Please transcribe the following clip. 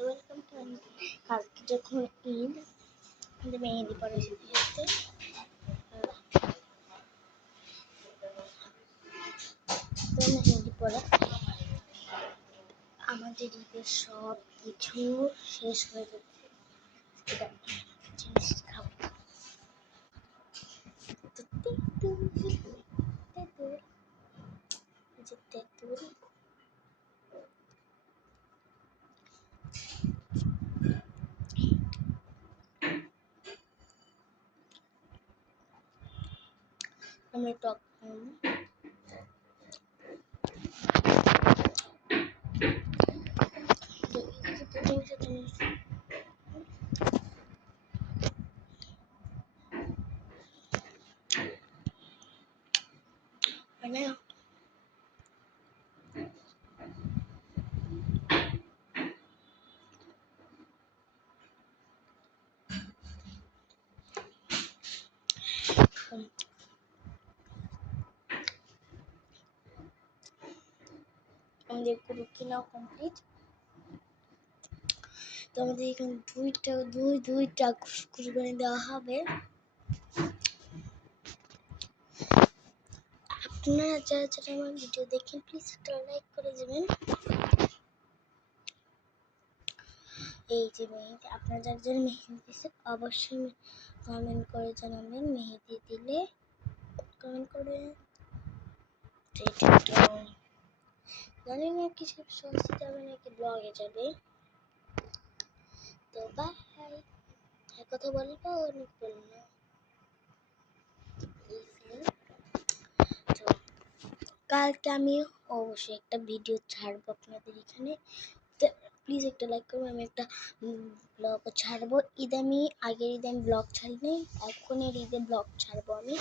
Welcome to কালকে যখন ঈদ আমাদের মেহেদি পড়া ছুটি হচ্ছে তো মেহেদি পড়া আমাদের ঈদের সব কিছু শেষ হয়ে যাচ্ছে। জিনিস খাবো তো তেঁতুল আমরা টক মানে আমাদের পুরো কেনা কমপ্লিট। তো আমাদের এখানে দুইটা কুরবানি দেওয়া হবে। আপনারা যারা আমার ভিডিও দেখেন প্লিজ একটা লাইক করে দেবেন। এই যে মেহেদি আপনারা যারা মেহেদি দিচ্ছেন অবশ্যই কমেন্ট করে জানাবেন। মেহেদি দিলে কমেন্ট করে জানি না কিছু শর্টস যাবে নাকি ব্লগে যাবে। তো বাই, কথা বলবো অনেক বলবো। তো কালকে আমি অবশ্যই একটা ভিডিও ছাড়বো আপনাদের এখানে। তো প্লিজ একটা লাইক করবো। আমি একটা ব্লগ ছাড়বো। আগের ঈদে আমি ব্লগ ছাড়িনি, এখনের ঈদে ব্লগ ছাড়বো আমি।